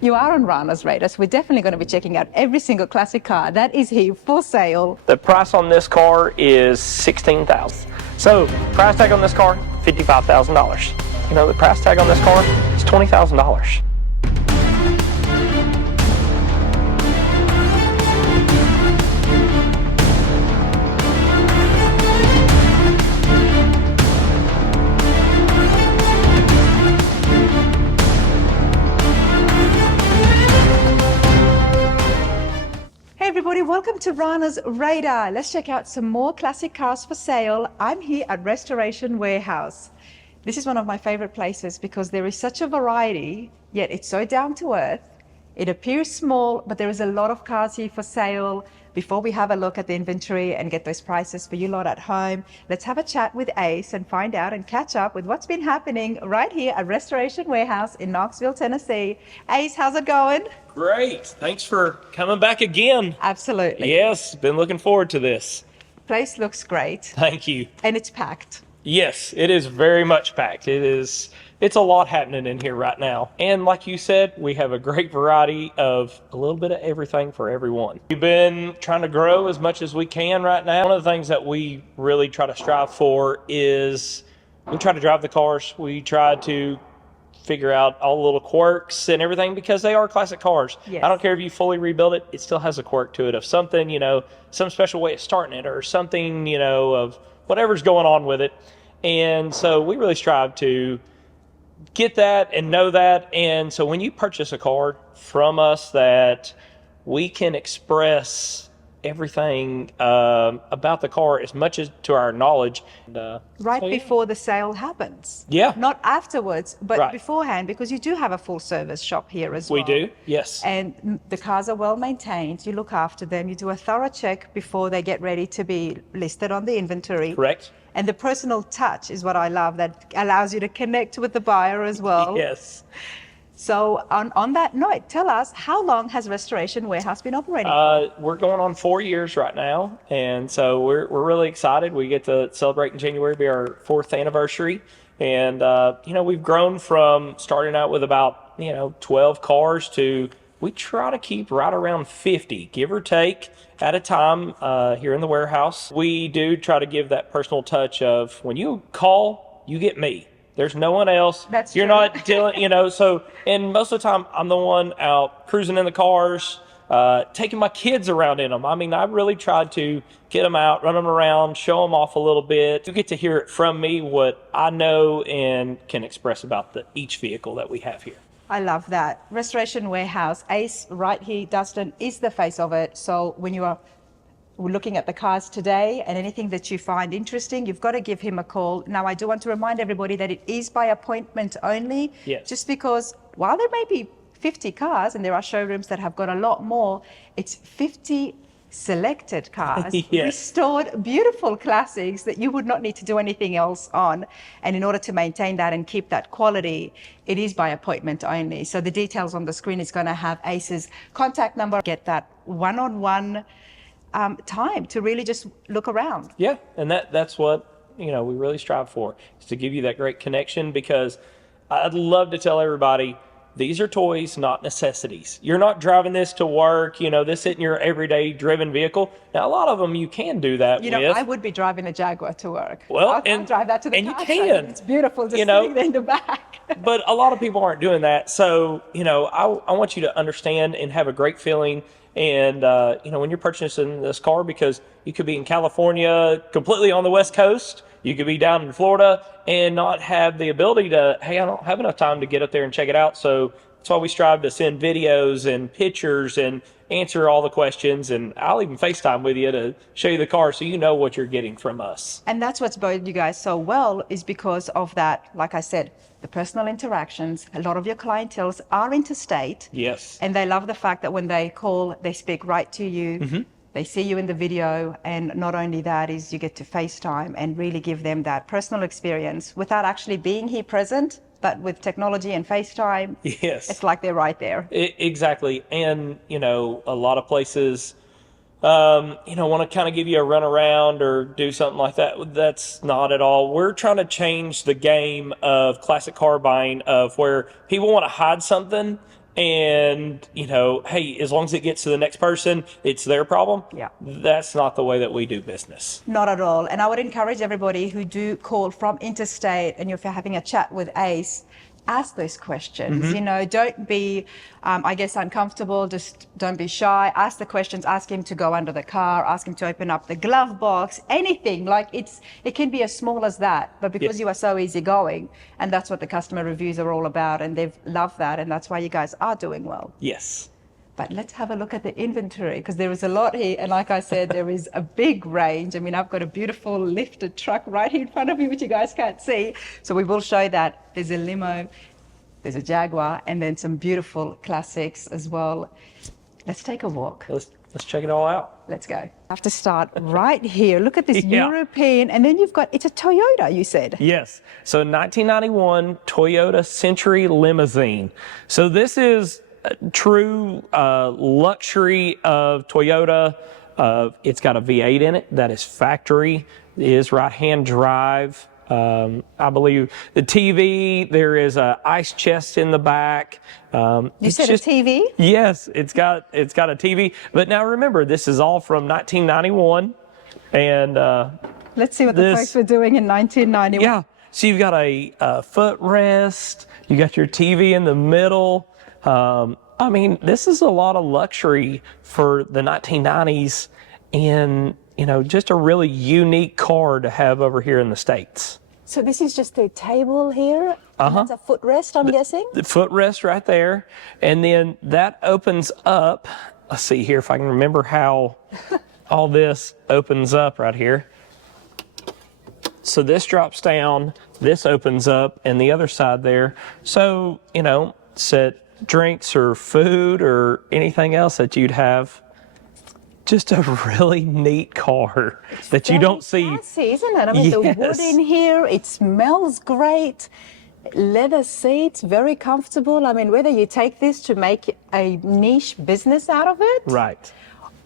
You are on Rana's radar, so we're definitely going to be checking out every single classic car that is here for sale. The price on this car is $16,000. So price tag on this car, $55,000. You know, the price tag on this car is $20,000. Everybody, welcome to Rana's Radar. Let's check out some more classic cars for sale. I'm here at Restoration Warehouse. This is one of my favorite places because there is such a variety, yet it's so down to earth. It appears small, but there is a lot of cars here for sale. Before we have a look at the inventory and get those prices for you lot at home, let's have a chat with Ace and find out and catch up with what's been happening right here at Restoration Warehouse in Knoxville, Tennessee. Ace, how's it going? Great. Thanks for coming back again. Absolutely. Yes, been looking forward to this. Place looks great. Thank you. And it's packed. Yes, it is very much packed. It's a lot happening in here right now. And like you said, we have a great variety of a little bit of everything for everyone. We've been trying to grow as much as we can right now. One of the things that we really try to strive for is we try to drive the cars. We try to figure out all the little quirks and everything because they are classic cars. Yes. I don't care if you fully rebuild it, it still has a quirk to it of something, you know, some special way of starting it or something, you know, of whatever's going on with it. And so we really strive to get that and know that. And so when you purchase a car from us, that we can express everything about the car as much as to our knowledge. Right before the sale happens. Yeah. Not afterwards, but Right. beforehand, because you do have a full service shop here as well. We do, yes. And the cars are well maintained. You look after them. You do a thorough check before they get ready to be listed on the inventory. Correct. And the personal touch is what I love, that allows you to connect with the buyer as well. Yes. So on that note, tell us, how long has Restoration Warehouse been operating? We're going on 4 years right now, and so we're really excited. We get to celebrate in January, be our 4th anniversary, and you know, we've grown from starting out with about 12 cars to we try to keep right around 50, give or take, at a time here in the warehouse. We do try to give that personal touch of when you call, you get me. There's no one else. That's You're true. not dealing, so, and most of the time I'm the one out cruising in the cars, taking my kids around in them. I mean, I really tried to get them out, run them around, show them off a little bit. You get to hear it from me, what I know and can express about each vehicle that we have here. I love that. Restoration Warehouse, Ace right here, Dustin, is the face of it. So when you are looking at the cars today and anything that you find interesting, you've got to give him a call. Now, I do want to remind everybody that it is by appointment only. Yes. Just because while there may be 50 cars, and there are showrooms that have got a lot more, it's 50 selected cars, Yes. restored, beautiful classics that you would not need to do anything else on. And in order to maintain that and keep that quality, it is by appointment only. So the details on the screen is going to have Ace's contact number. Get that one-on-one time to really just look around. Yeah, and that's what we really strive for, is to give you that great connection, because I'd love to tell everybody these are toys, not necessities. You're not driving this to work, this isn't your everyday driven vehicle. Now, a lot of them you can do that with. I would be driving a Jaguar to work. Well, I'll drive that to the and car you track. can. It's beautiful, just sitting there in the back. But a lot of people aren't doing that. So, I want you to understand and have a great feeling. And, when you're purchasing this car, because you could be in California, completely on the West Coast, you could be down in Florida and not have the ability to, hey, I don't have enough time to get up there and check it out. So that's why we strive to send videos and pictures and answer all the questions. And I'll even FaceTime with you to show you the car so you know what you're getting from us. And that's what's boded you guys so well, is because of that, like I said, the personal interactions. A lot of your clientels are interstate. Yes. And they love the fact that when they call, they speak right to you. Mm-hmm. They see you in the video, and not only that is you get to FaceTime and really give them that personal experience without actually being here present, but with technology and FaceTime, yes, it's like they're right there. Exactly. And, a lot of places, want to kind of give you a run around or do something like that. That's not at all. We're trying to change the game of classic car buying, of where people want to hide something and, hey, as long as it gets to the next person, it's their problem. Yeah. That's not the way that we do business. Not at all. And I would encourage everybody who do call from interstate, and if you're having a chat with Ace, ask those questions. Don't be, I guess, uncomfortable. Just don't be shy. Ask the questions. Ask him to go under the car. Ask him to open up the glove box. Anything. Like it can be as small as that. But because you are so easygoing, and that's what the customer reviews are all about, and they've loved that, and that's why you guys are doing well. Yes. But let's have a look at the inventory, because there is a lot here. And like I said, there is a big range. I mean, I've got a beautiful lifted truck right here in front of me, which you guys can't see. So we will show that. There's a limo, there's a Jaguar, and then some beautiful classics as well. Let's take a walk. Let's check it all out. Let's go. I have to start right here. Look at this European, and then it's a Toyota, you said? Yes. So 1991 Toyota Century Limousine. So this is true luxury of Toyota. It's got a V8 in it that is factory. It is right-hand drive. I believe the TV, there is a ice chest in the back. You said a TV? Yes, it's got a TV. But now remember, this is all from 1991. And let's see what the folks were doing in 1991. Yeah. So you've got a footrest. You got your TV in the middle. I mean, this is a lot of luxury for the 1990s, and, just a really unique car to have over here in the States. So this is just a table here? That's a footrest, I'm guessing? The footrest right there. And then that opens up. Let's see here if I can remember how all this opens up right here. So this drops down, this opens up, and the other side there. So, set drinks or food or anything else that you'd have. Just a really neat car that you don't see. Fancy, isn't it? I mean, the wood in here, it smells great. Leather seats, very comfortable. I mean, whether you take this to make a niche business out of it. Right.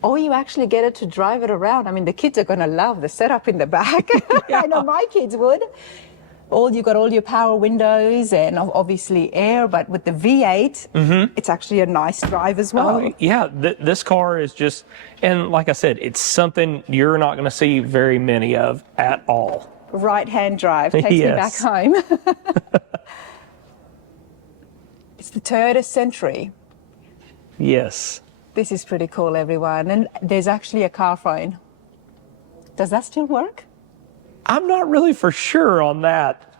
Or you actually get it to drive it around. I mean, the kids are going to love the setup in the back. I know my kids would. You've got all your power windows and obviously air, but with the V8, it's actually a nice drive as well. This car is just, and like I said, it's something you're not going to see very many of at all. Right-hand drive takes me back home. It's the Toyota Century. Yes. This is pretty cool, everyone. And there's actually a car phone. Does that still work? I'm not really for sure on that.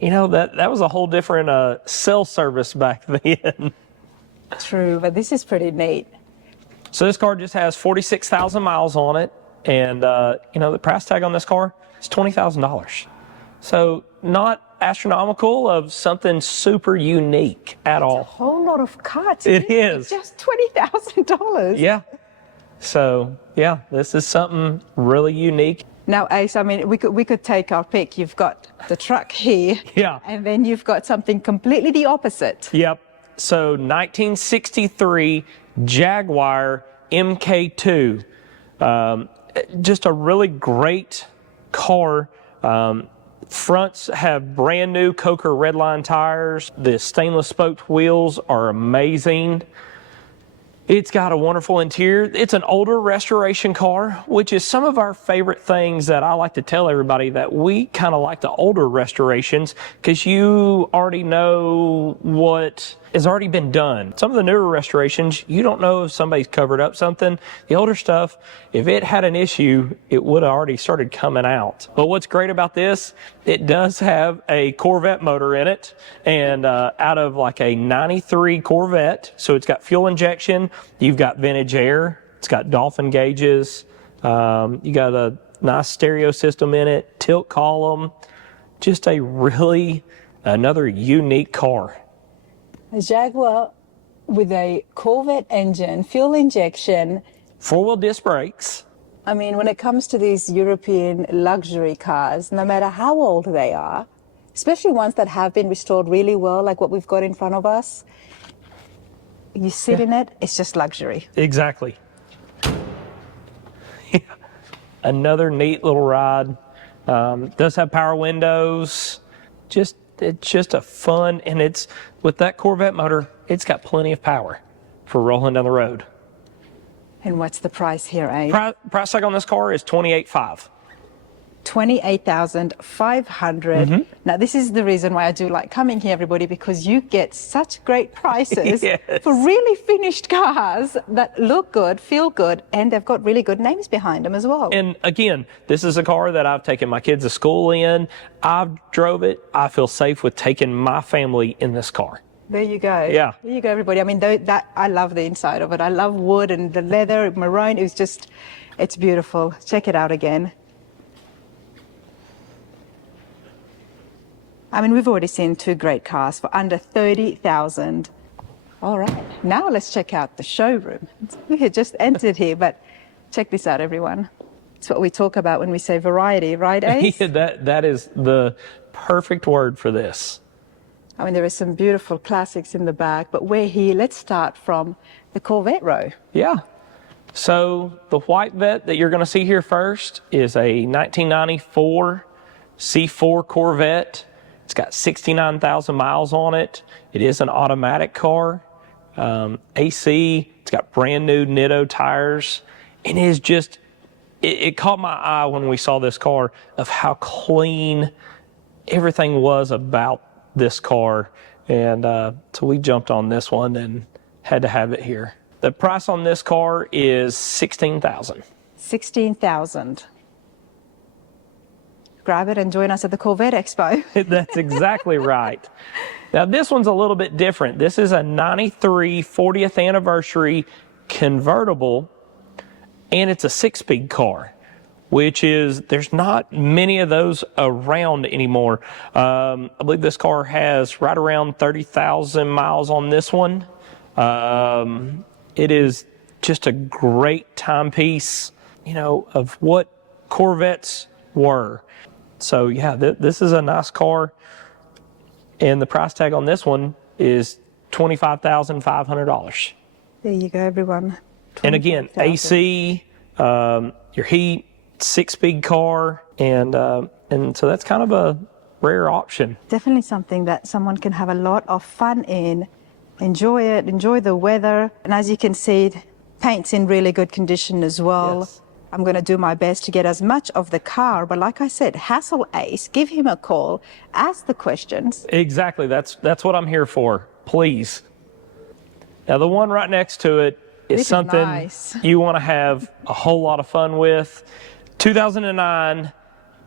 That was a whole different cell service back then. True, but this is pretty neat. So this car just has 46,000 miles on it. And, the price tag on this car is $20,000. So not astronomical of something super unique at all. A whole lot of cuts. It is. Just $20,000. Yeah. So, this is something really unique. Now, Ace, I mean, we could take our pick. You've got the truck here. Yeah. And then you've got something completely the opposite. Yep. So 1963 Jaguar MK2. Just a really great car. Fronts have brand new Coker Redline tires. The stainless spoked wheels are amazing. It's got a wonderful interior. It's an older restoration car, which is some of our favorite things that I like to tell everybody, that we kind of like the older restorations because you already know what has already been done. Some of the newer restorations, you don't know if somebody's covered up something. The older stuff, if it had an issue, it would have already started coming out. But what's great about this, it does have a Corvette motor in it, and out of like a 93 Corvette. So it's got fuel injection, you've got vintage air, it's got dolphin gauges, you got a nice stereo system in it, tilt column, just another unique car. A Jaguar with a Corvette engine, fuel injection. Four-wheel disc brakes. I mean, when it comes to these European luxury cars, no matter how old they are, especially ones that have been restored really well, like what we've got in front of us, you sit in it, it's just luxury. Exactly. Another neat little ride. Does have power windows. It's just a fun, and it's with that Corvette motor, it's got plenty of power for rolling down the road. And what's the price here, Abe? Price tag on this car is $28,500. 28,500. Now, this is the reason why I do like coming here, everybody, because you get such great prices Yes. for really finished cars that look good, feel good, and they've got really good names behind them as well. And again, this is a car that I've taken my kids to school in. I've drove it. I feel safe with taking my family in this car. There you go. Yeah. There you go, everybody. I mean, that I love the inside of it. I love wood and the leather, maroon. It's beautiful. Check it out again. I mean, we've already seen two great cars for under 30,000. All right, now let's check out the showroom. We had just entered here, but check this out, everyone. It's what we talk about when we say variety, right, Ace? Yeah, that is the perfect word for this. I mean, there are some beautiful classics in the back, but we're here. Let's start from the Corvette row. Yeah. So the white vet that you're going to see here first is a 1994 C4 Corvette. It's got 69,000 miles on it. It is an automatic car. AC, it's got brand new Nitto tires. And it is just, it caught my eye when we saw this car of how clean everything was about this car. And so we jumped on this one and had to have it here. The price on this car is $16,000. 16,000. Grab it and join us at the Corvette Expo. That's exactly right. Now, this one's a little bit different. This is a 93 40th anniversary convertible, and it's a 6-speed car, which is, there's not many of those around anymore. I believe this car has right around 30,000 miles on this one. It is just a great timepiece, you know, of what Corvettes were. So yeah, this is a nice car, and the price tag on this one is $25,500. There you go, everyone. And again, 25,000. AC, your heat, 6-speed car, and so that's kind of a rare option. Definitely something that someone can have a lot of fun in, enjoy it, enjoy the weather. And as you can see, paint's in really good condition as well. Yes. I'm going to do my best to get as much of the car, but like I said, hassle Ace, give him a call, ask the questions. Exactly, that's what I'm here for, please. Now the one right next to it is This is something nice. you want to have a whole lot of fun with. 2009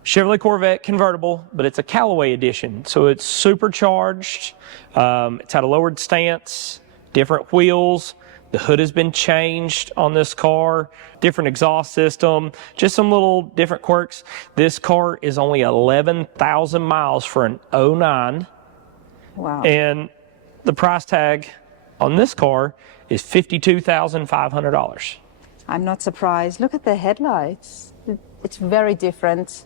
Chevrolet Corvette convertible, but it's a Callaway edition. So it's supercharged, it's had a lowered stance, different wheels. The hood has been changed on this car, different exhaust system, just some little different quirks. This car is only 11,000 miles for an 09. Wow. And the price tag on this car is $52,500. I'm not surprised. Look at the headlights. It's very different.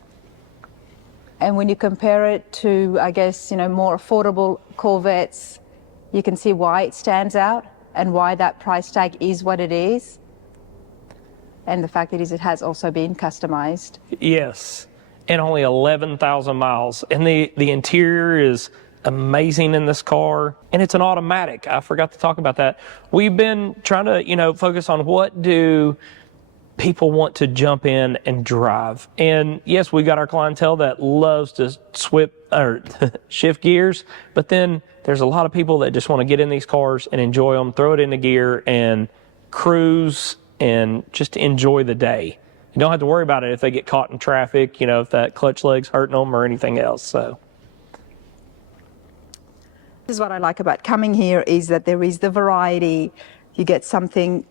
And when you compare it to, I guess, you know, more affordable Corvettes, you can see why it stands out and why that price tag is what it is. And the fact that it has also been customized. Yes, and only 11,000 miles. And the interior is amazing in this car, and it's an automatic. I forgot to talk about that. We've been trying to, you know, focus on what do people want to jump in and drive. And yes, we got our clientele that loves to shift gears, but then there's a lot of people that just want to get in these cars and enjoy them, throw it into gear and cruise and just enjoy the day. You don't have to worry about it if they get caught in traffic, you know, if that clutch leg's hurting them or anything else. So This is what I like about coming here, is that there is the variety. You get something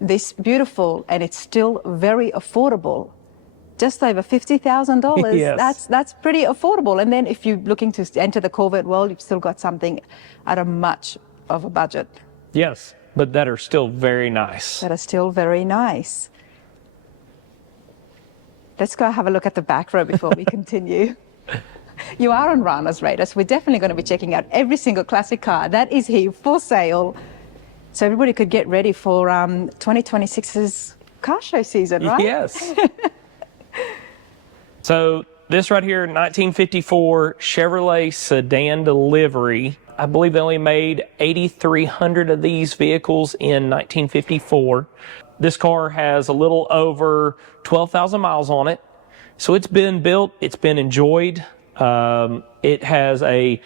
this beautiful and it's still very affordable. Just over $50,000. Yes. That's pretty affordable. And then if you're looking to enter the Corvette world, you've still got something at a much of a budget. yes, but that are still very nice. That are still very nice. Let's go have a look at the back row before we continue. You are on Rana's radar, so we're definitely going to be checking out every single classic car that is here for sale. So everybody could get ready for 2026's car show season, right? Yes. So this right here, 1954 Chevrolet sedan delivery. I believe they only made 8,300 of these vehicles in 1954. This car has a little over 12,000 miles on it. So it's been built, it's been enjoyed. It has it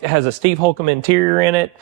has a Steve Holcomb interior in it.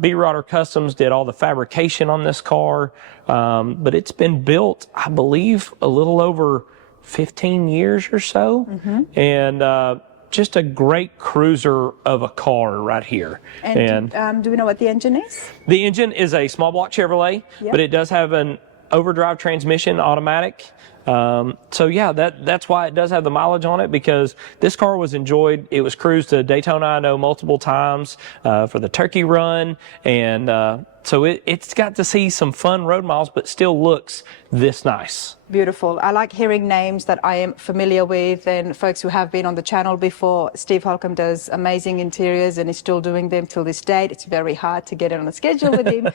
B. Rotter Customs did all the fabrication on this car. But it's been built, I believe, a little over 15 years or so. And just a great cruiser of a car right here. And do we know what the engine is? The engine is a small block Chevrolet, but it does have an overdrive transmission, automatic. So yeah, that's why it does have the mileage on it, because this car was enjoyed. It was cruised to Daytona, I know, multiple times for the turkey run, and so it's got to see some fun road miles, but still looks this nice. Beautiful. I like hearing names that I am familiar with and folks who have been on the channel before. Steve Holcomb does amazing interiors and is still doing them till this date. It's very hard to get it on a schedule with him.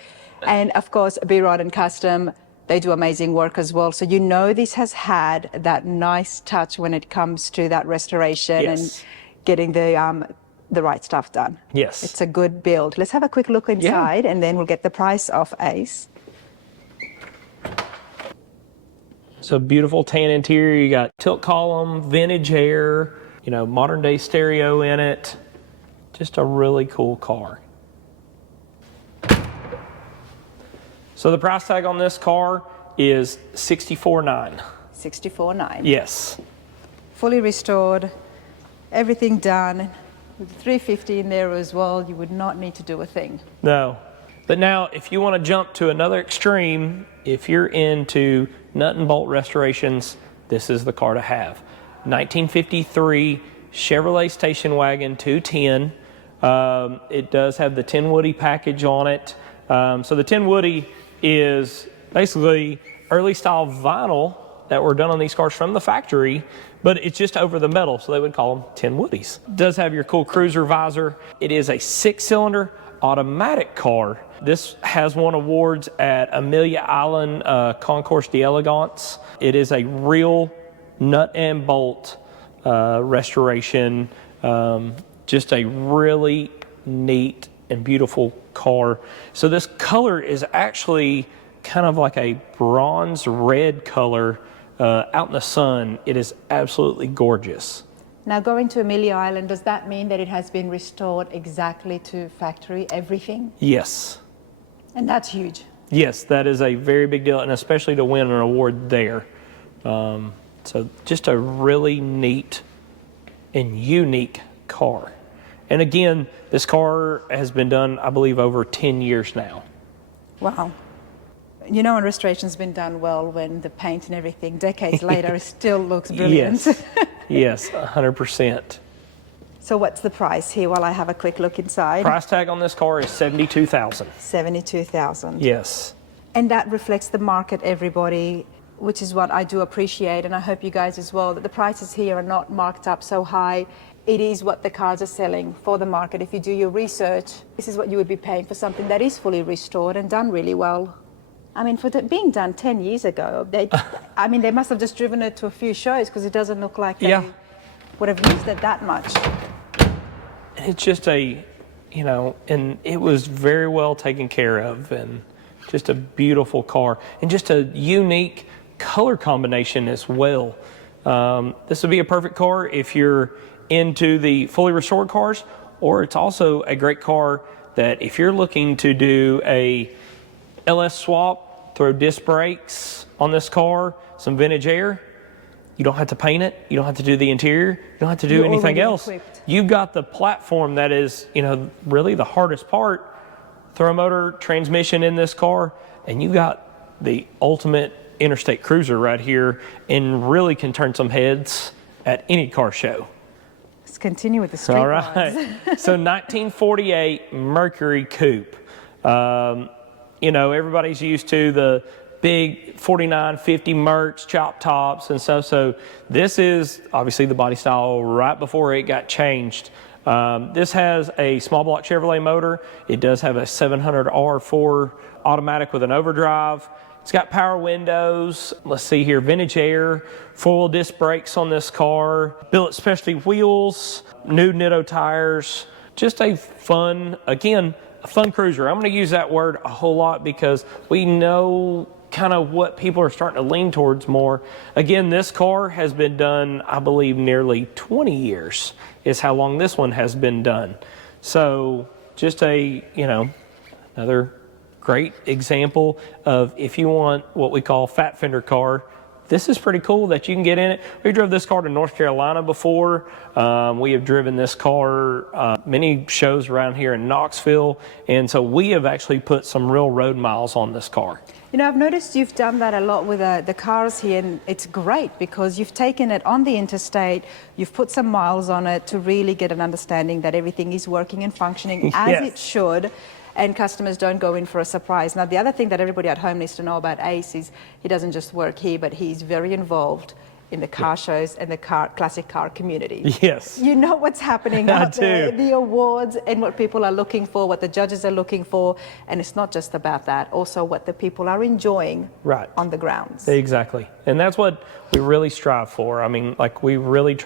And of course, B. Rod and Custom, they do amazing work as well. So you know this has had that nice touch when it comes to that restoration and getting the right stuff done. Yes. It's a good build. Let's have a quick look inside and then we'll get the price off Ace. So beautiful tan interior. You got tilt column, vintage hair, you know, modern day stereo in it. Just a really cool car. So the price tag on this car is $64,900. $64,900. Yes. Fully restored, everything done. With $350 in there as well, you would not need to do a thing. No. But now, if you want to jump to another extreme, if you're into nut and bolt restorations, this is the car to have. 1953 Chevrolet station wagon 210. It does have the 10 Woody package on it. So the 10 Woody is basically early style vinyl that were done on these cars from the factory, but it's just over the metal, so they would call them 10 Woodies. It does have your cool cruiser visor. It is a 6-cylinder automatic car. This has won awards at Amelia Island Concours d'Elegance. It is a real nut and bolt restoration. Just a really neat and beautiful car. So this color is actually kind of like a bronze red color out in the sun. It is absolutely gorgeous. Now going to Amelia Island, does that mean that it has been restored exactly to factory, everything? Yes. And that's huge. Yes, that is a very big deal, and especially to win an award there. So just a really neat and unique car. And again, this car has been done, I believe, over 10 years now. Wow. You know, when restoration's been done well, when the paint and everything, decades later, it still looks brilliant. Yes, yes, 100%. So what's the price here while I have a quick look inside? Price tag on this car is $72,000. $72,000. Yes. And that reflects the market, everybody, which is what I do appreciate, and I hope you guys as well, that the prices here are not marked up so high. It is what the cars are selling for the market. If you do your research, this is what you would be paying for something that is fully restored and done really well. I mean, for being done 10 years ago, they must have just driven it to a few shows, because it doesn't look like they would have used it that much. It's just and it was very well taken care of, and just a beautiful car, and just a unique color combination as well. This would be a perfect car if you're into the fully restored cars, or it's also a great car that if you're looking to do a LS swap, throw disc brakes on this car, some vintage air, you don't have to paint it, you don't have to do the interior, you don't have to do anything else. Equipped. You've got the platform that is, really the hardest part. Throw a motor transmission in this car, and you've got the ultimate interstate cruiser right here, and really can turn some heads at any car show. Let's continue with the street All right. So 1948 Mercury Coupe. Everybody's used to the big 4950 Mercs, chop tops and stuff. So this is obviously the body style right before it got changed. This has a small block Chevrolet motor. It does have a 700R4 automatic with an overdrive. It's got power windows. Let's see here, vintage air, 4-wheel disc brakes on this car, billet specialty wheels, new Nitto tires. just a fun, again, a fun cruiser. I'm going to use that word a whole lot because we know kind of what people are starting to lean towards more. Again, this car has been done, I believe, nearly 20 years is how long this one has been done. So just a, another great example of if you want what we call fat fender car, this is pretty cool that you can get in it. We drove this car to North Carolina before. We have driven this car many shows around here in Knoxville, and so we have actually put some real road miles on this car. I've noticed you've done that a lot with the cars here, and it's great because you've taken it on the interstate, you've put some miles on it to really get an understanding that everything is working and functioning as it should, and customers don't go in for a surprise. Now, the other thing that everybody at home needs to know about Ace is he doesn't just work here, but he's very involved in the car shows and the classic car community. Yes. You know what's happening out there, the awards and what people are looking for, what the judges are looking for, and it's not just about that, also what the people are enjoying on the grounds. Exactly. And that's what we really strive for. I mean, like we really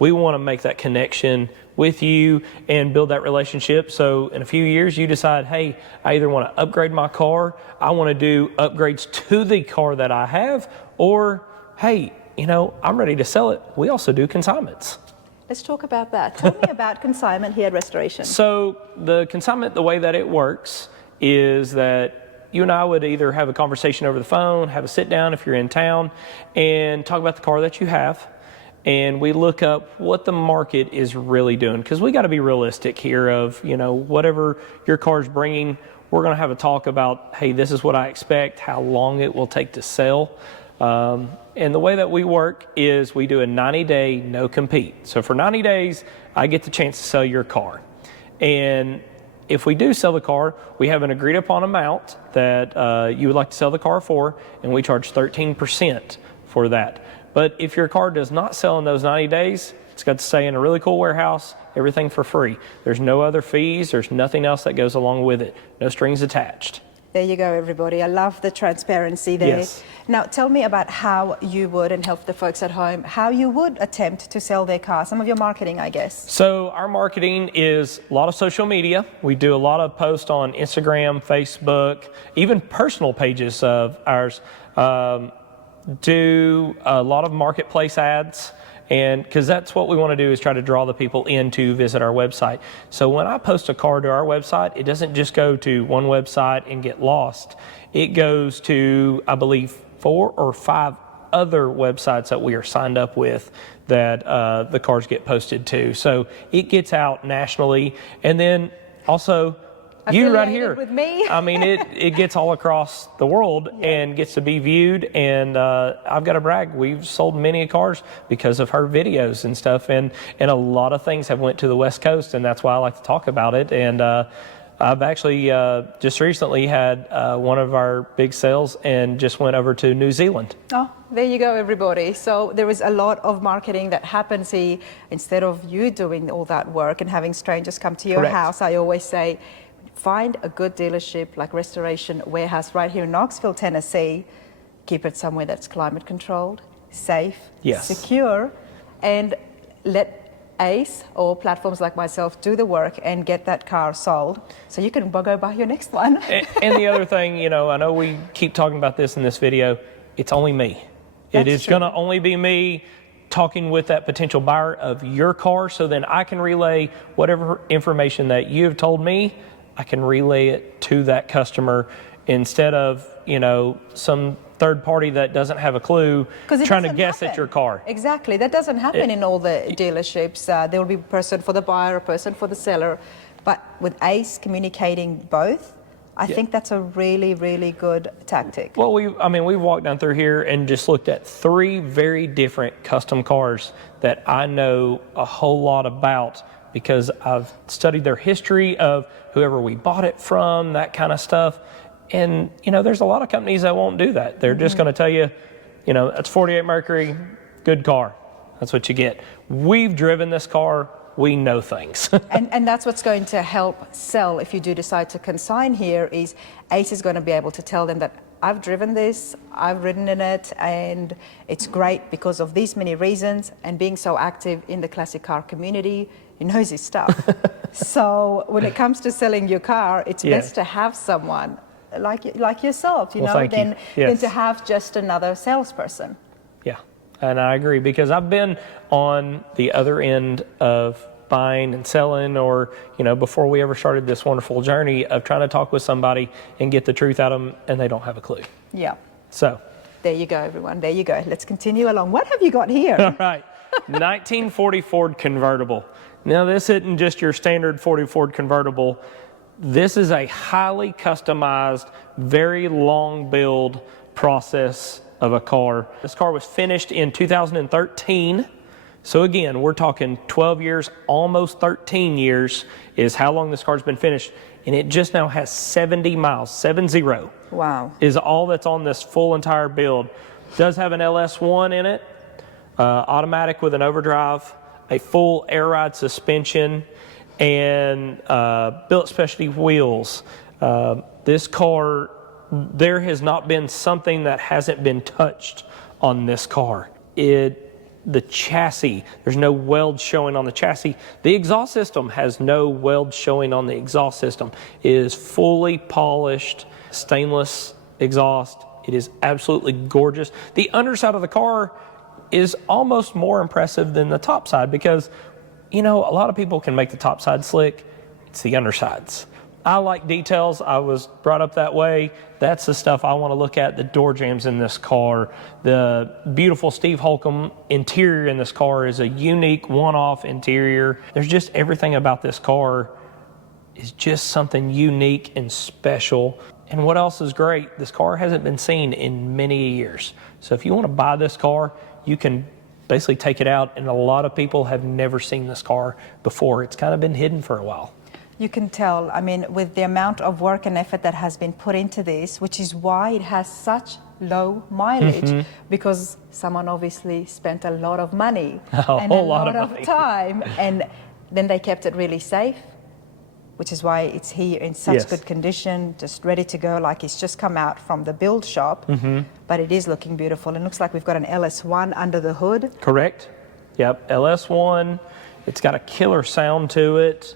we want to make that connection with you and build that relationship. So in a few years you decide, hey, I either want to upgrade my car, I want to do upgrades to the car that I have, or hey, I'm ready to sell it. We also do consignments. Let's talk about that. Tell me about consignment here at Restoration. So the consignment, the way that it works is that you and I would either have a conversation over the phone, have a sit down if you're in town, and talk about the car that you have. And we look up what the market is really doing, because we got to be realistic here of, whatever your car's bringing, we're going to have a talk about, hey, this is what I expect, how long it will take to sell. And the way that we work is we do a 90-day no compete. So for 90 days, I get the chance to sell your car. And if we do sell the car, we have an agreed upon amount that you would like to sell the car for, and we charge 13% for that. But if your car does not sell in those 90 days, it's got to stay in a really cool warehouse, everything for free. There's no other fees, there's nothing else that goes along with it, no strings attached. There you go, everybody. I love the transparency there. Yes. Now, tell me about how you would, and help the folks at home, how you would attempt to sell their car, some of your marketing, I guess. So our marketing is a lot of social media. We do a lot of posts on Instagram, Facebook, even personal pages of ours. Do a lot of marketplace ads. And because that's what we want to do, is try to draw the people in to visit our website. So when I post a car to our website, it doesn't just go to one website and get lost. It goes to, I believe, 4 or 5 other websites that we are signed up with that the cars get posted to. So it gets out nationally. And then also, you right here with me. I mean, it gets all across the world and gets to be viewed. And I've got to brag, we've sold many cars because of her videos and stuff. And a lot of things have went to the West Coast, and that's why I like to talk about it. And I've actually just recently had one of our big sales and just went over to New Zealand. Oh, there you go, everybody. So there is a lot of marketing that happens here. Instead of you doing all that work and having strangers come to your house, I always say, find a good dealership like Restoration Warehouse right here in Knoxville, Tennessee. Keep it somewhere that's climate controlled, safe, secure, and let Ace or platforms like myself do the work and get that car sold so you can go buy your next one. And the other thing, I know we keep talking about this in this video, it's only me. It is going to only be me talking with that potential buyer of your car, so then I can relay whatever information that you have told me. I can relay it to that customer instead of, some third party that doesn't have a clue trying to guess at your car. Exactly. That doesn't happen in all the dealerships. There will be a person for the buyer, a person for the seller. But with Ace communicating both, I think that's a really, really good tactic. Well, we've walked down through here and just looked at 3 very different custom cars that I know a whole lot about, because I've studied their history of whoever we bought it from, that kind of stuff. And, there's a lot of companies that won't do that. They're just going to tell you, that's 48 Mercury, good car. That's what you get. We've driven this car. We know things. and that's what's going to help sell if you do decide to consign here, is Ace is going to be able to tell them that I've driven this, I've ridden in it, and it's great because of these many reasons. And being so active in the classic car community, he knows his stuff. So when it comes to selling your car, it's best to have someone like yourself, than to have just another salesperson. Yeah, and I agree, because I've been on the other end of buying and selling, or before we ever started this wonderful journey of trying to talk with somebody and get the truth out of them, and they don't have a clue. Yeah. So there you go, everyone. There you go. Let's continue along. What have you got here? All right. 1940 Ford convertible. Now, this isn't just your standard 40 Ford convertible. This is a highly customized, very long build process of a car. This car was finished in 2013. So again, we're talking 12 years, almost 13 years is how long this car's been finished. And it just now has 70 miles, 70. Wow. Is all that's on this full entire build. Does have an LS1 in it, automatic with an overdrive, a full air ride suspension, and built specialty wheels. This car, there has not been something that hasn't been touched on this car. The chassis, there's no weld showing on the chassis. The exhaust system has no weld showing on the exhaust system. It is fully polished stainless exhaust. It is absolutely gorgeous. The underside of the car is almost more impressive than the top side, because a lot of people can make the top side slick. It's the undersides. I like details. I was brought up that way. That's the stuff I want to look at. The door jambs in this car, the beautiful Steve Holcomb interior in this car is a unique one-off interior. There's just everything about this car is just something unique and special. And what else is great? This car hasn't been seen in many years. So if you want to buy this car, you can basically take it out, and a lot of people have never seen this car before. It's kind of been hidden for a while. You can tell, with the amount of work and effort that has been put into this, which is why it has such low mileage, because someone obviously spent a lot of money and a lot of time, and then they kept it really safe, which is why it's here in such good condition, just ready to go, like it's just come out from the build shop. But it is looking beautiful. It looks like we've got an LS1 under the hood. Correct. Yep, LS1. It's got a killer sound to it.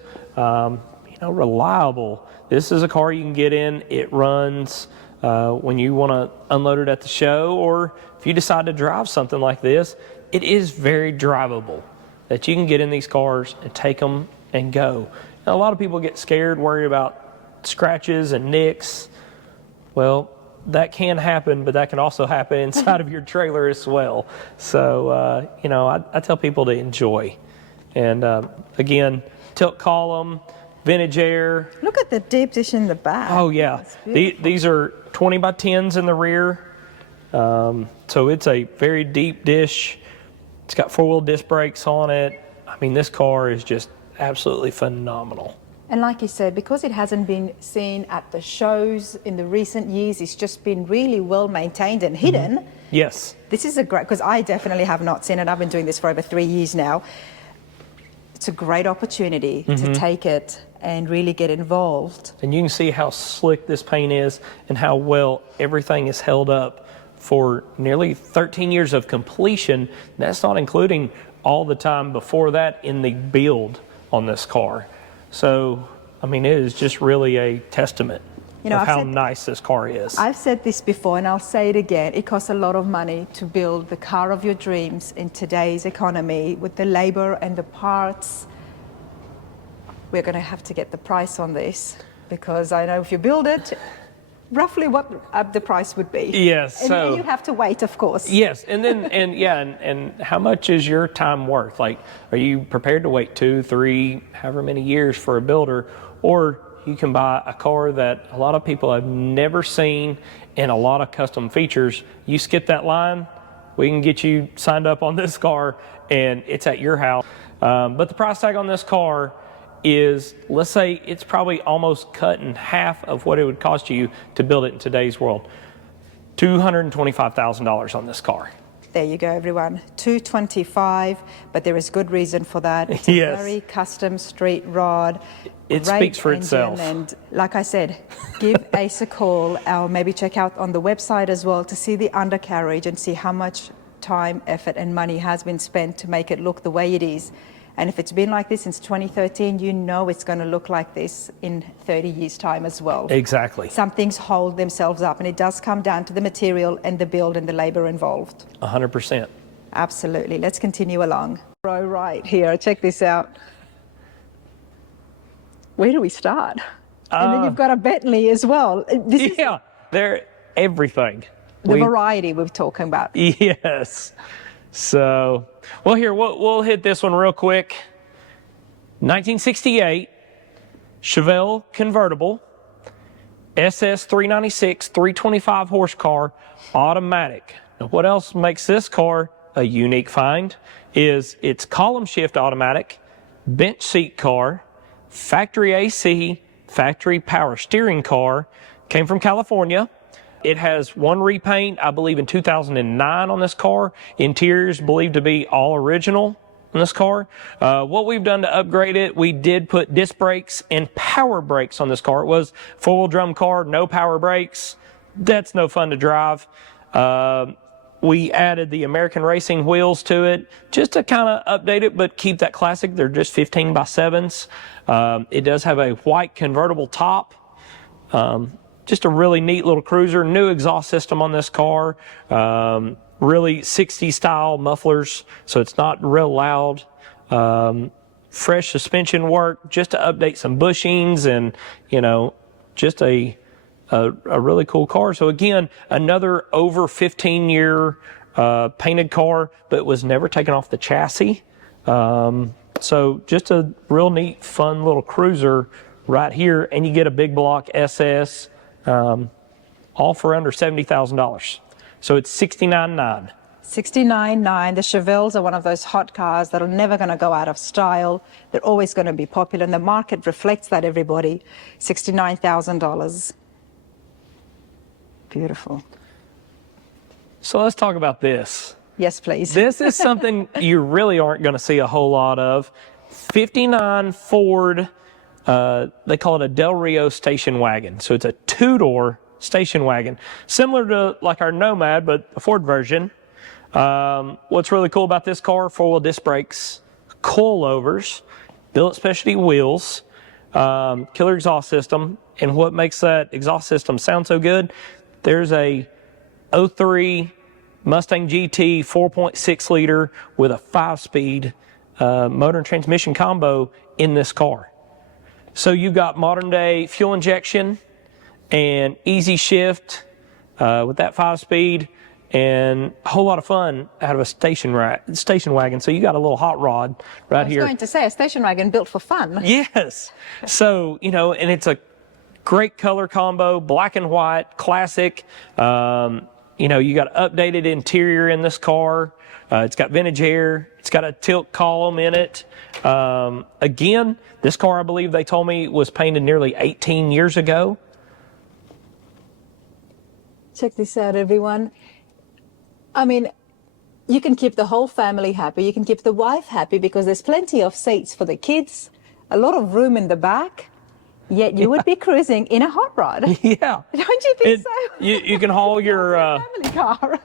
Reliable. This is a car you can get in. It runs when you want to unload it at the show, or if you decide to drive something like this, it is very drivable. That you can get in these cars and take them and go. Now, a lot of people get scared, worried about scratches and nicks. Well, that can happen, but that can also happen inside of your trailer as well. So, I tell people to enjoy. And again, tilt column, vintage air. Look at the deep dish in the back. Oh, yeah. These are 20 by 10s in the rear. So it's a very deep dish. It's got four-wheel disc brakes on it. This car is just absolutely phenomenal. And like you said, because it hasn't been seen at the shows in the recent years, it's just been really well maintained and hidden. Yes. This is a great, because I definitely have not seen it. I've been doing this for over 3 years now. It's a great opportunity to take it and really get involved. And you can see how slick this paint is and how well everything is held up for nearly 13 years of completion. That's not including all the time before that in the build on this car. So, it is just really a testament of how nice this car is. I've said this before, and I'll say it again. It costs a lot of money to build the car of your dreams in today's economy, with the labor and the parts. We're going to have to get the price on this, because I know if you build it, roughly what the price would be. Yes. And then you have to wait, of course. Yes. And then, and how much is your time worth? Like, are you prepared to wait 2, 3, however many years for a builder? Or you can buy a car that a lot of people have never seen and a lot of custom features. You skip that line, we can get you signed up on this car, and it's at your house. But the price tag on this car is, let's say it's probably almost cut in half of what it would cost you to build it in today's world. $225,000 on this car. There you go, everyone. $225,000, but there is good reason for that. It's a very custom street rod. It speaks for itself. And like I said, give Ace a call, or maybe check out on the website as well to see the undercarriage and see how much time, effort, and money has been spent to make it look the way it is. And if it's been like this since 2013, you know it's going to look like this in 30 years' time as well. Exactly. Some things hold themselves up, and it does come down to the material and the build and the labor involved. 100%. Absolutely. Let's continue along. Row right here. Check this out. Where do we start? And then you've got a Bentley as well. Yeah, they're everything. The variety we're talking about. Yes. So, well, here, we'll hit this one real quick. 1968 Chevelle convertible, SS 396, 325 horsepower, automatic. Now, what else makes this car a unique find is its column shift automatic, bench seat car, factory AC, factory power steering car, came from California. It has one repaint, I believe in 2009 on this car. Interiors believed to be all original on this car. What we've done to upgrade it, we did put disc brakes and power brakes on this car. It was four-wheel drum car, no power brakes. That's no fun to drive. We added the American Racing wheels to it just to kind of update it, but keep that classic. They're just 15x7s. It does have a white convertible top. Just a really neat little cruiser. New exhaust system on this car. Really 60s style mufflers, so it's not real loud. Fresh suspension work just to update some bushings, and just a really cool car. So again, another over 15-year painted car, but was never taken off the chassis. So just a real neat, fun little cruiser right here, and you get a big block SS, all for under $70,000. So it's $69,900. $69,900. The Chevelles are one of those hot cars that are never going to go out of style. They're always going to be popular, and the market reflects that, everybody. $69,000. Beautiful. So let's talk about this. Yes, please. This is something you really aren't going to see a whole lot of. 59 Ford, they call it a Del Rio station wagon. So it's a two-door station wagon, similar to like our Nomad, but a Ford version. What's really cool about this car, four-wheel disc brakes, coilovers, billet specialty wheels, killer exhaust system. And what makes that exhaust system sound so good, there's a 03 Mustang GT 4.6 liter with a 5-speed motor and transmission combo in this car. So you've got modern day fuel injection and easy shift with that 5-speed, and a whole lot of fun out of a station wagon. So you got a little hot rod right here. I was going to say, a station wagon built for fun. Yes. So, and it's a great color combo, black and white, classic. You got updated interior in this car. It's got vintage air. It's got a tilt column in it. Again, this car, I believe they told me, was painted nearly 18 years ago. Check this out, everyone. I mean, you can keep the whole family happy. You can keep the wife happy because there's plenty of seats for the kids, a lot of room in the back. Yet you would be cruising in a hot rod. Yeah. Don't you think so? You can haul your family car.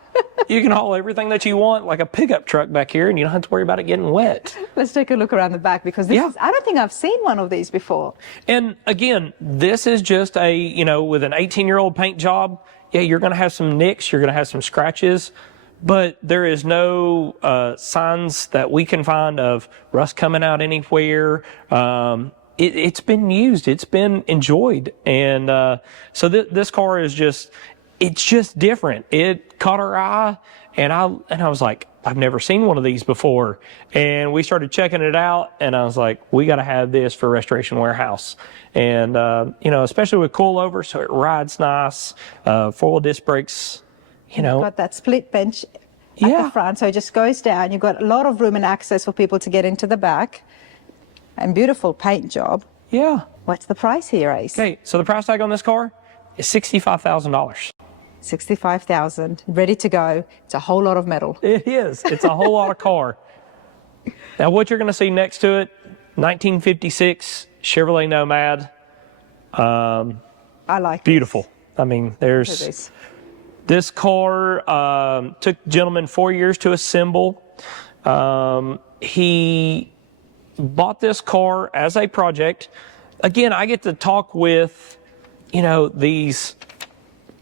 you can haul everything that you want, like a pickup truck back here, and you don't have to worry about it getting wet. Let's take a look around the back, because this is, I don't think I've seen one of these before. And again, this is just with an 18-year-old paint job. Yeah, you're going to have some nicks, you're going to have some scratches, but there is no signs that we can find of rust coming out anywhere. It's been used, it's been enjoyed, and so this car is it's just different. It caught our eye, and I was like, I've never seen one of these before, and we started checking it out, and I was like, we got to have this for Restoration Warehouse, and especially with coilover, so it rides nice, four-wheel disc brakes, You've got that split bench at the front, so it just goes down. You've got a lot of room and access for people to get into the back. And beautiful paint job. Yeah. What's the price here, Ace? Okay, so the price tag on this car is $65,000. $65,000, ready to go. It's a whole lot of metal. It is. It's a whole lot of car. Now, what you're going to see next to it, 1956 Chevrolet Nomad. I like beautiful. This. I mean, there's this car took the gentleman 4 years to assemble. He bought this car as a project. Again, I get to talk with, these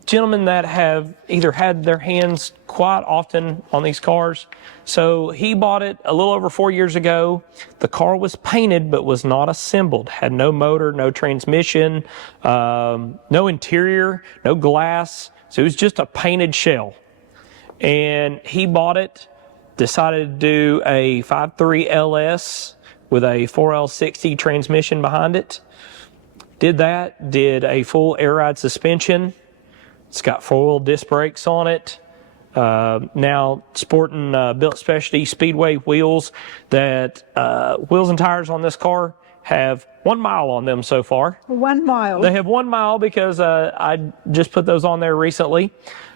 gentlemen that have either had their hands quite often on these cars. So he bought it a little over 4 years ago. The car was painted but was not assembled. Had no motor, no transmission, no interior, no glass. So it was just a painted shell. And he bought it, decided to do a 5.3 LS with a 4L60 transmission behind it. Did that, did a full air ride suspension. It's got 4-wheel disc brakes on it. Now sporting built specialty Speedway wheels. That wheels and tires on this car have 1 mile on them so far. 1 mile. They have 1 mile because I just put those on there recently.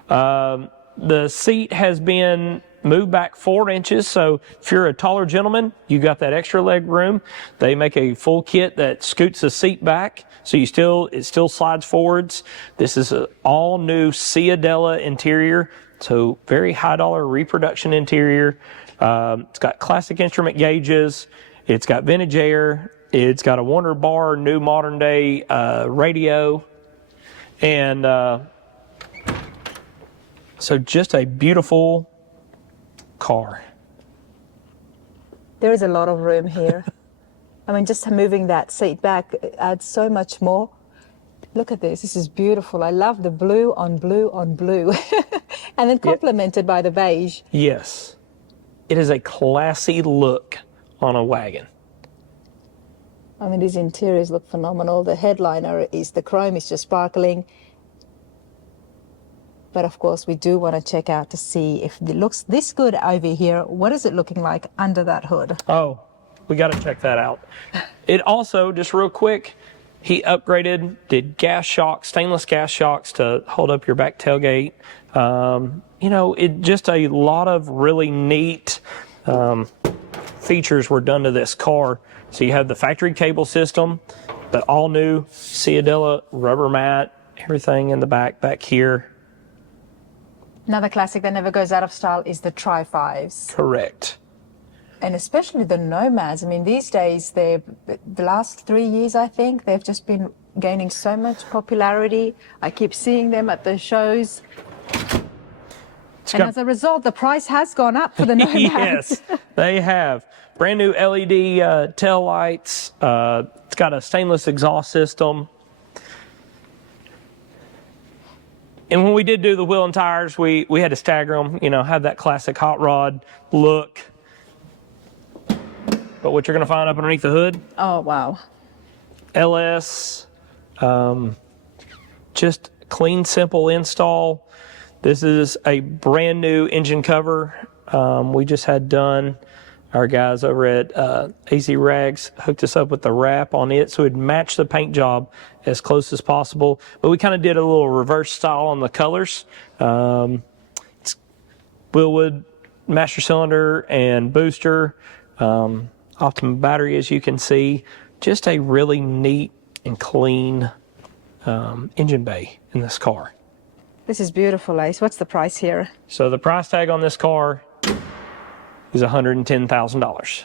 The seat has been moved back 4 inches, so if you're a taller gentleman, you got that extra leg room. They make a full kit that scoots the seat back, so it still slides forwards. This is an all new Ciadella interior, so very high dollar reproduction interior. It's got classic instrument gauges. It's got vintage air. It's got a Wonder Bar, new modern day radio, and so just a beautiful car. There is a lot of room here. I mean, just moving that seat back adds so much more. Look at this. This is beautiful. I love the blue on blue on blue. And then complemented by the beige. Yes. It is a classy look on a wagon. I mean, these interiors look phenomenal. The headliner the chrome is just sparkling. But of course, we do want to check out to see if it looks this good over here. What is it looking like under that hood? Oh, we got to check that out. It also, just real quick, he upgraded, did gas shocks, stainless gas shocks to hold up your back tailgate. It just a lot of really neat features were done to this car. So you have the factory cable system, the all new Ciadella rubber mat, everything in the back here. Another classic that never goes out of style is the Tri-5s. Correct. And especially the Nomads. I mean, these days, the last 3 years, I think, they've just been gaining so much popularity. I keep seeing them at the shows. And as a result, the price has gone up for the Nomads. Yes, they have. Brand new LED tail lights. It's got a stainless exhaust system. And when we did do the wheel and tires, we had to stagger them, have that classic hot rod look. But what you're going to find up underneath the hood? Oh, wow. LS, just clean, simple install. This is a brand new engine cover we just had done. Our guys over at AZ Rags hooked us up with the wrap on it so it'd match the paint job as close as possible. But we kind of did a little reverse style on the colors. It's Willwood master cylinder and booster. Optimum battery, as you can see. Just a really neat and clean engine bay in this car. This is beautiful, Ace. What's the price here? So the price tag on this car is $110,000.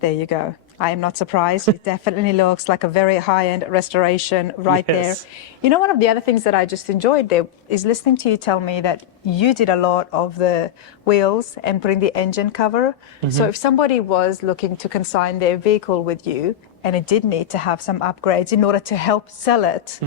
There you go. I am not surprised. It definitely looks like a very high-end restoration right Yes. there. One of the other things that I just enjoyed there is listening to you tell me that you did a lot of the wheels and putting the engine cover. Mm-hmm. So if somebody was looking to consign their vehicle with you and it did need to have some upgrades in order to help sell it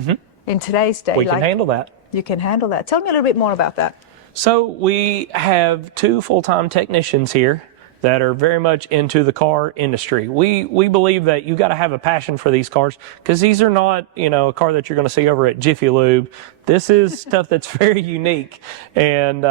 in today's day, We can handle that. You can handle that. Tell me a little bit more about that. So we have 2 full-time technicians here that are very much into the car industry. We believe that you got to have a passion for these cars because these are not, a car that you're going to see over at Jiffy Lube. This is stuff that's very unique. And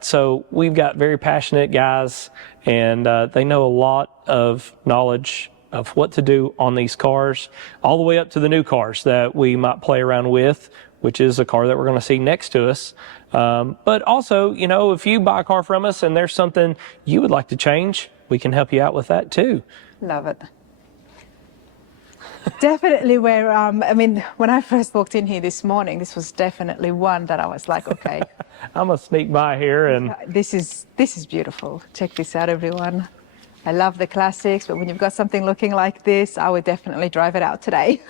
so we've got very passionate guys and they know a lot of knowledge of what to do on these cars, all the way up to the new cars that we might play around with, which is a car that we're going to see next to us. But also, if you buy a car from us and there's something you would like to change, we can help you out with that too. Love it. Definitely where, when I first walked in here this morning, this was definitely one that I was like, okay. I'm going to sneak by here and... This is beautiful. Check this out, everyone. I love the classics, but when you've got something looking like this, I would definitely drive it out today.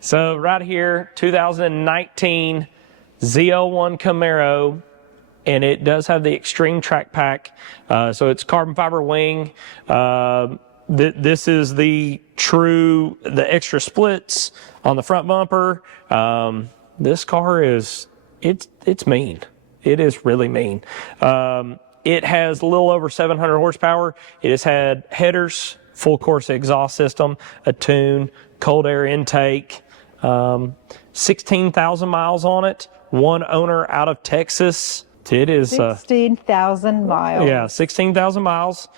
So right here, 2019 ZL1 Camaro, and it does have the Extreme Track Pack. So it's carbon fiber wing. This is the extra splits on the front bumper. This car is, it's mean. It is really mean. It has a little over 700 horsepower. It has had headers, full course exhaust system, a tune, cold air intake, 16,000 miles on it. One owner out of Texas. It is 16,000 miles. Yeah, 16,000 miles,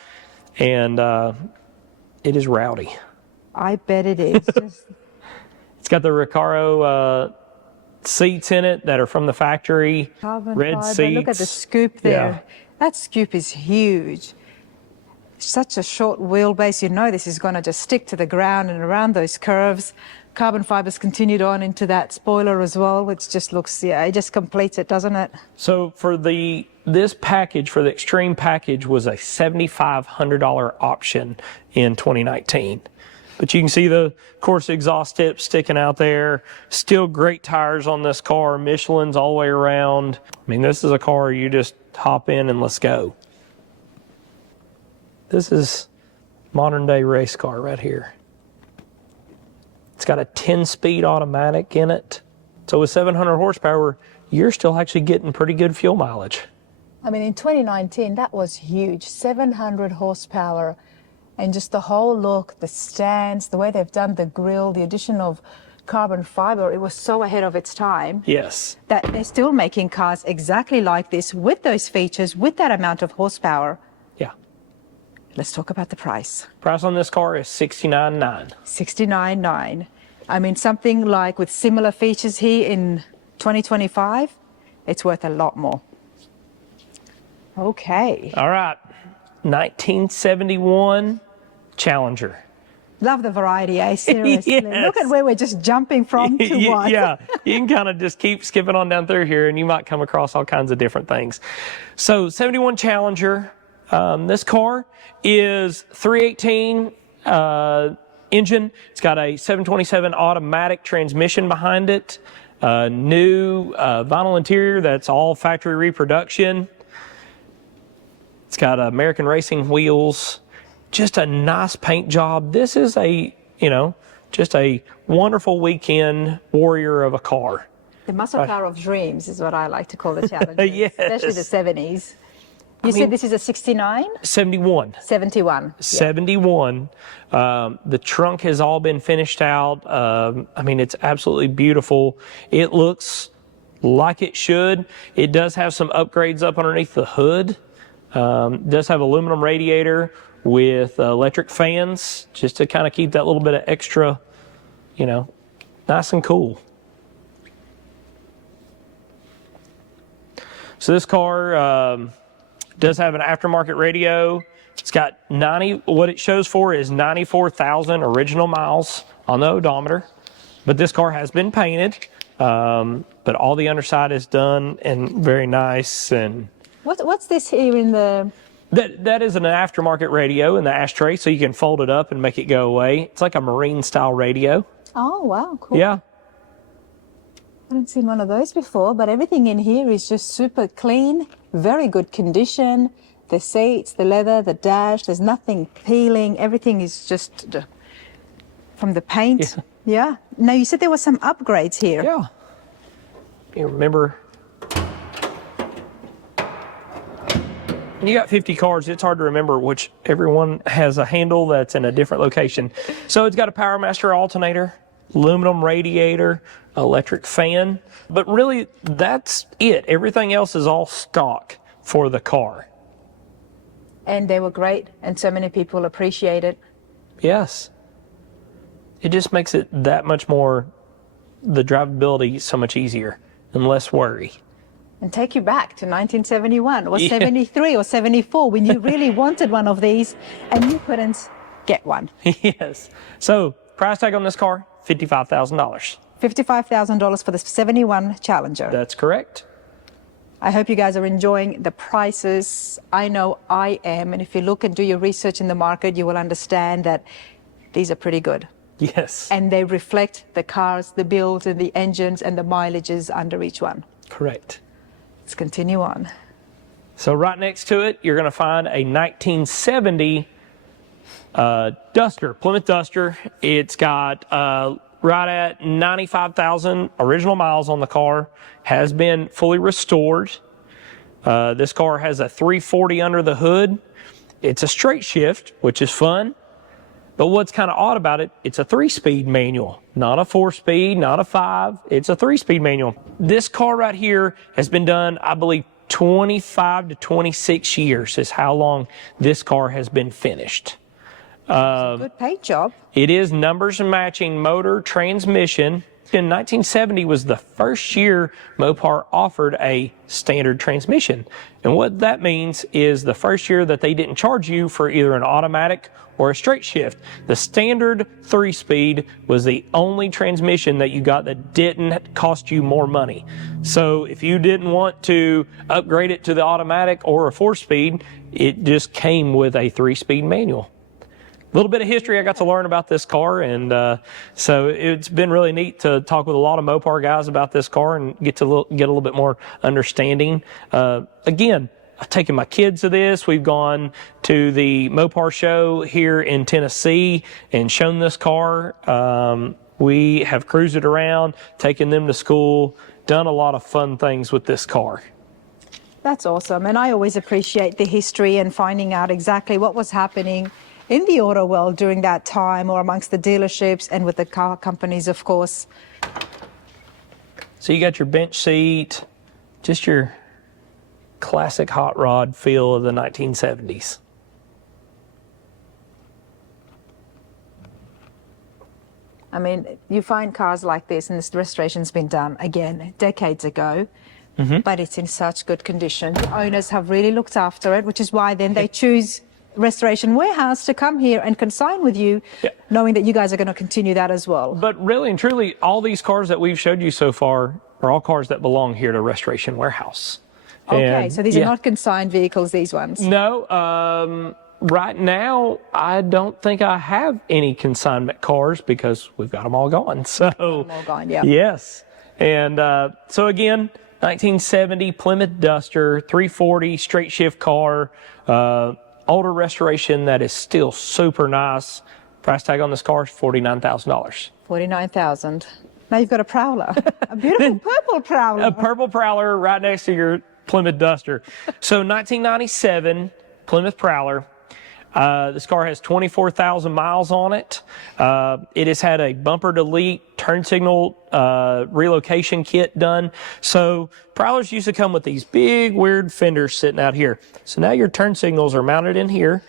and it is rowdy. I bet it is. It's got the Recaro seats in it that are from the factory. Carbon red fiber. seats. Look at the scoop there. Yeah. That scoop is huge. Such a short wheelbase. You know this is going to just stick to the ground and around those curves. Carbon fibers continued on into that spoiler as well, which just looks, yeah, it just completes it, doesn't it? So for this package, for the Extreme package, was a $7,500 option in 2019. But you can see the course exhaust tips sticking out there. Still great tires on this car. Michelin's all the way around. I mean, this is a car you just hop in and let's go. This is modern day race car right here. It's got a 10-speed automatic in it. So with 700 horsepower, you're still actually getting pretty good fuel mileage. I mean, in 2019, that was huge. 700 horsepower. And just the whole look, the stands, the way they've done the grille, the addition of carbon fiber, it was so ahead of its time. Yes. That they're still making cars exactly like this, with those features, with that amount of horsepower. Yeah. Let's talk about the price. Price on this car is $69,900. $69,900. I mean, something like with similar features here in 2025, it's worth a lot more. Okay. All right. 1971 Challenger. Love the variety, eh? Seriously. Yes. Look at where we're just jumping from to what. Yeah, you can kind of just keep skipping on down through here and you might come across all kinds of different things. So 71 Challenger, this car is 318 engine. It's got a 727 automatic transmission behind it. New vinyl interior that's all factory reproduction. It's got American racing wheels. Just a nice paint job. This is just a wonderful weekend warrior of a car. The muscle car of dreams is what I like to call the Challenger. Yes. Especially the 70s. You said this is a 69? 71. 71. 71. The trunk has all been finished out. I mean, it's absolutely beautiful. It looks like it should. It does have some upgrades up underneath the hood. It does have aluminum radiator with electric fans, just to kind of keep that little bit of extra, nice and cool. So this car does have an aftermarket radio. It's got what it shows for is 94,000 original miles on the odometer. But this car has been painted, but all the underside is done and very nice. And what's this here in the... That is an aftermarket radio in the ashtray, so you can fold it up and make it go away. It's like a marine-style radio. Oh, wow, cool. Yeah. I haven't seen one of those before, but everything in here is just super clean, very good condition. The seats, the leather, the dash, there's nothing peeling. Everything is just from the paint. Yeah. Now, you said there were some upgrades here. Yeah. You remember... When you got 50 cars, it's hard to remember which everyone has a handle that's in a different location. So it's got a PowerMaster alternator, aluminum radiator, electric fan, but really that's it. Everything else is all stock for the car. And they were great, and so many people appreciate it. Yes. It just makes it that much more, the drivability so much easier and less worry. And take you back to 1971 or 73 or 74 when you really wanted one of these and you couldn't get one. Yes. So price tag on this car, $55,000. $55,000 for the 71 Challenger. That's correct. I hope you guys are enjoying the prices. I know I am. And if you look and do your research in the market, you will understand that these are pretty good. Yes. And they reflect the cars, the builds, and the engines and the mileages under each one. Correct. Let's continue on. So right next to it, you're going to find a 1970 Duster, Plymouth Duster. It's got right at 95,000 original miles on the car. Has been fully restored. This car has a 340 under the hood. It's a straight shift, which is fun. But what's kind of odd about it, it's a 3-speed manual, not a 4-speed, not a 5. It's a 3-speed manual. This car right here has been done, I believe, 25 to 26 years is how long this car has been finished. It's a good paint job. It is numbers and matching motor transmission. In 1970 was the first year Mopar offered a standard transmission. And what that means is the first year that they didn't charge you for either an automatic or a straight shift. The standard 3-speed was the only transmission that you got that didn't cost you more money. So if you didn't want to upgrade it to the automatic or a 4-speed, it just came with a 3-speed manual. A little bit of history I got to learn about this car, and so it's been really neat to talk with a lot of Mopar guys about this car and get a little bit more understanding. Again, I've taken my kids to this. We've gone to the Mopar show here in Tennessee and shown this car. We have cruised it around, taken them to school, done a lot of fun things with this car. That's awesome. And I always appreciate the history and finding out exactly what was happening in the auto world during that time, or amongst the dealerships and with the car companies, of course. So you got your bench seat, just your classic hot rod feel of the 1970s. I mean, you find cars like this, and this restoration's been done, again, decades ago, but it's in such good condition. The owners have really looked after it, which is why then they choose Restoration Warehouse to come here and consign with you, knowing that you guys are going to continue that as well. But really and truly, all these cars that we've showed you so far are all cars that belong here to Restoration Warehouse. Okay, so these are not consigned vehicles, these ones? No, right now, I don't think I have any consignment cars because we've got them all gone. So, All gone, yeah. Yes. And so again, 1970 Plymouth Duster, 340 straight shift car, older restoration that is still super nice. Price tag on this car is $49,000. $49,000. Now you've got a Prowler, a beautiful purple Prowler. A purple Prowler right next to your Plymouth Duster. So 1997 Plymouth Prowler. This car has 24,000 miles on it. It has had a bumper delete, turn signal relocation kit done. So Prowlers used to come with these big weird fenders sitting out here. So now your turn signals are mounted in here.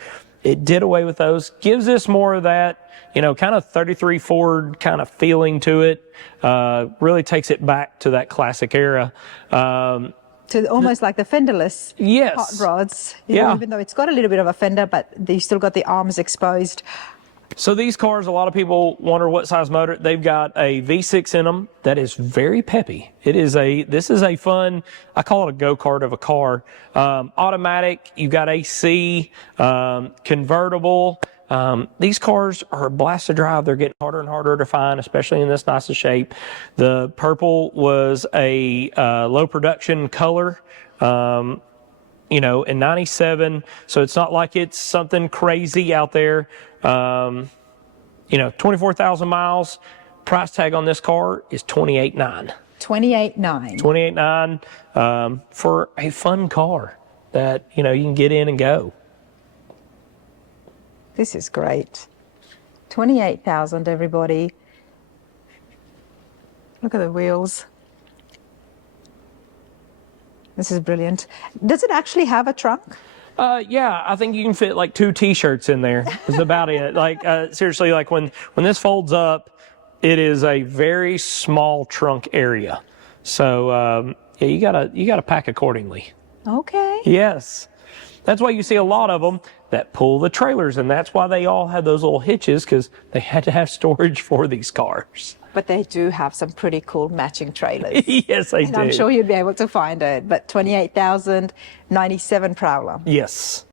It did away with those. Gives this more of that, you know, kind of 33 Ford kind of feeling to it. Really takes it back to that classic era. To almost like the fenderless hot rods. You know, even though it's got a little bit of a fender, but you still got the arms exposed. So these cars, a lot of people wonder what size motor. They've got a V6 in them that is very peppy. This is a fun, I call it a go-kart of a car. Automatic, you've got AC, convertible. These cars are a blast to drive. They're getting harder and harder to find, especially in this nice of shape. The purple was a low production color, you know, in 97. So it's not like it's something crazy out there. You know, 24,000 miles. Price tag on this car is $28,900. $28,900. $28,900 for a fun car that, you know, you can get in and go. This is great. $28,000, everybody. Look at the wheels. This is brilliant. Does it actually have a trunk? Yeah, I think you can fit like 2 T-shirts in there. Is about it. Like seriously, like when this folds up, it is a very small trunk area. So yeah, you gotta pack accordingly. Okay. Yes, that's why you see a lot of them that pull the trailers, and that's why they all had those little hitches, because they had to have storage for these cars. But they do have some pretty cool matching trailers. Yes, they do. And I'm sure you'd be able to find it. But 28,000, 97 Prowler. Yes.